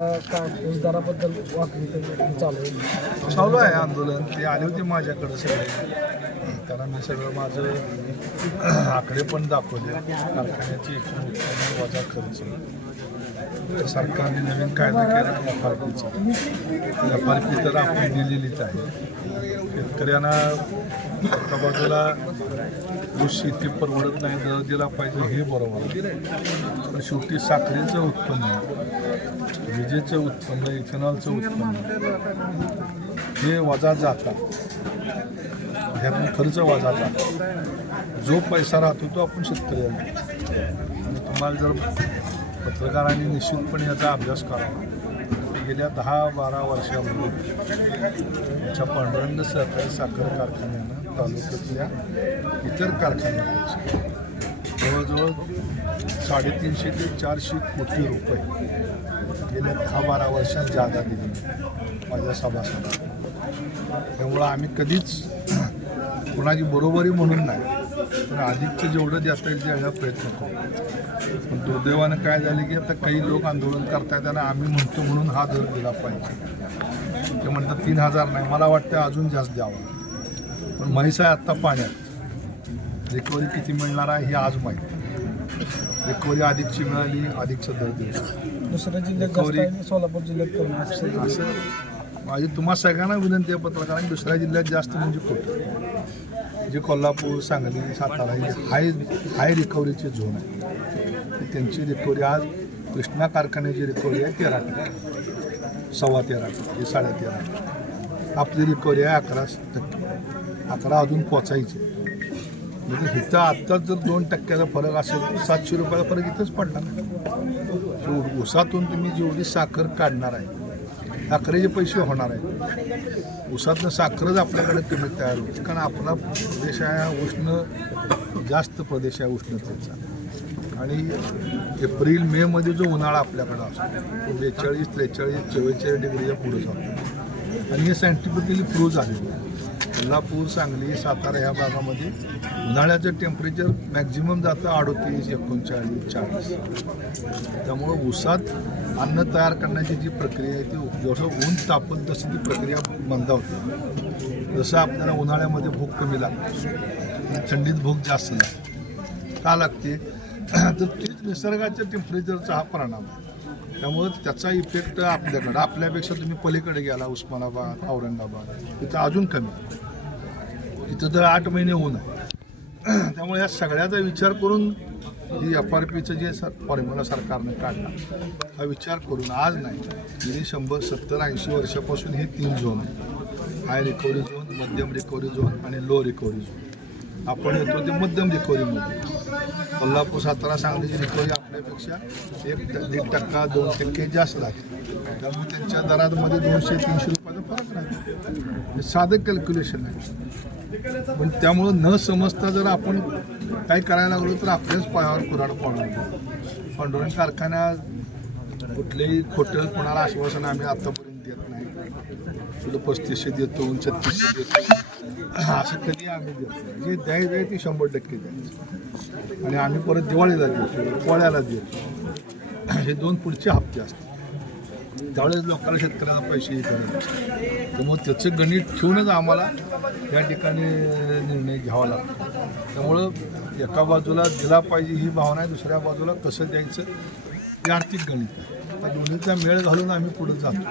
दराबद्दल चालू आहे आंदोलन. ते आले होते माझ्याकडं सगळे, कारण मी सगळं माझं आकडे पण दाखवले. कारखान्याची एकूण उत्पन्न वजा खर्च, सरकारने नवीन कायदा केला एफ.आर.पीचा. एफ.आर.पी तर आपण दिलेलीच आहे. शेतकऱ्यांना एका बाजूला ऊस शेती परवडत नाही, दर दिला पाहिजे हे बरोबर आहे. पण शेवटी साखरेचं उत्पन्न, विजेचं उत्पन्न, इथेनॉलचं उत्पन्न हे वजा जातात. ह्यातून खर्च वजा जातो. जो पैसा राहतो तो आपण शेतकऱ्याला. आणि तुम्हाला जर पत्रकारांनी निश्चितपणे याचा अभ्यास करावा. गेल्या 10-12 वर्षामध्ये आमच्या पांडुरंग सहकारी साखर कारखान्यानं तालुक्यातल्या इतर कारखान्यांपेक्षा जवळजवळ 350 ते 400 कोटी रुपये गेल्या 10-12 वर्षात जादा दिली माझ्या सभासदांना. त्यामुळं आम्ही कधीच कोणाची बरोबरी म्हणून नाही, पण अधिकचं जेवढं देता येईल द्यायला प्रयत्न करू. पण दुर्दैवानं काय झालं की आता काही लोक आंदोलन करतात त्यांना आम्ही म्हणतो म्हणून हा दर दिला पाहिजे. ते म्हणतात 3000 नाही, मला वाटतं अजून जास्त द्यावा. पण म्हैस आहे आत्ता पाण्यात. रिकव्हरी किती मिळणार आहे हे आज माहिती. रिकव्हरी अधिकची मिळाली, अधिकचं दर देऊ. दुसऱ्या जिल्ह्यात सोलापूर जिल्ह्यात असं माझी तुम्हा सगळ्यांना विनंती आहे पत्रकारांनी, दुसऱ्या जिल्ह्यात जास्त म्हणजे कुठं जे कोल्हापूर, सांगली, सातारा हे हाय रिकव्हरीचे झोन आहे. त्यांची रिकव्हरी आज कृष्णा कारखान्याची रिकव्हरी आहे 13%, 13.25%, 13.5%. आपली रिकव्हरी आहे 11%. 11 अजून पोचायचे. म्हणजे इथं आत्ताच जर 2% फरक असेल तर 700 रुपयाचा फरक इथंच पडला ना. ऊसातून तुम्ही जेवढी साखर काढणार आहे, साखरेचे पैसे होणार आहेत. ऊसातनं साखरच आपल्याकडे कमी तयार होते, कारण आपला प्रदेश आहे उष्ण, जास्त प्रदेश आहे उष्णतेचा. आणि एप्रिल मे मध्ये जो उन्हाळा आपल्याकडं असतो तो 42, 43, 44 डिग्रीच्या पुढे जातो. आणि हे सायंटिफिकली प्रूव्ह झालेलं आहे. कोल्हापूर, सांगली, सातारा ह्या भागामध्ये उन्हाळ्याचं टेम्परेचर मॅक्झिमम जातं 38, 39, 40. त्यामुळं ऊसात अन्न तयार करण्याची जी प्रक्रिया आहे ती जसं ऊन तापत तशी ती प्रक्रिया मंदावते. जसं आपल्याला उन्हाळ्यामध्ये भूक कमी लागते आणि थंडीत भूक जास्त लागते. का लागते तर तीच निसर्गाच्या टेम्परेचरचा हा परिणाम आहे. त्यामुळं त्याचा इफेक्ट आपल्यापेक्षा तुम्ही पलीकडे गेला उस्मानाबाद, औरंगाबाद, तिथं अजून कमी. तिथं तर 8 महिने ऊन आहे. त्यामुळे या सगळ्याचा विचार करून ही एफ.आर.पीचं जे फॉर्म्युला सरकारने काढला, हा विचार करून आज नाही, गेली 100, 70, 80 वर्षापासून हे 3 झोन आहे. हाय रिकव्हरी झोन, मध्यम रिकव्हरी झोन आणि लो रिकव्हरी झोन. आपण येतो ते मध्यम रिकव्हरीमध्ये. कोल्हापूर, सातारा, सांगलीची रिकव्हरी आपल्यापेक्षा 1-1.5%, 2% जास्त लागते. त्यामुळे त्यांच्या दरामध्ये 200-300 रुपयाचा फरक राहतो. हे साधं कॅल्क्युलेशन आहे. पण त्यामुळं न समजता जर आपण काही करायला लागलो तर आपल्याच पायावर कुऱ्हाड पडणार. पांडुरंग कारखान्यात कुठलेही खोटं कोणाला आश्वासन आम्ही आत्तापर्यंत देत नाही. तुला 3500 देतो, 3600 देतो, असं कधी आम्ही देत नाही. जे द्यायचं आहे ते 100% द्यायचं. आणि आम्ही परत दिवाळीला देतो, पोळ्याला देतो. हे 2 पुढचे हप्ते असतात. त्यावेळेस लोकांना, शेतकऱ्याला पैसे करत असतात. त्यामुळे त्याचं गणित ठेवूनच आम्हाला या ठिकाणी निर्णय घ्यावा लागतो. त्यामुळं एका बाजूला दिला पाहिजे ही भावना आहे, दुसऱ्या बाजूला कसं द्यायचं हे आर्थिक गणित आहे. त्या दोन्हीचा मेळ घालून आम्ही पुढे जातो.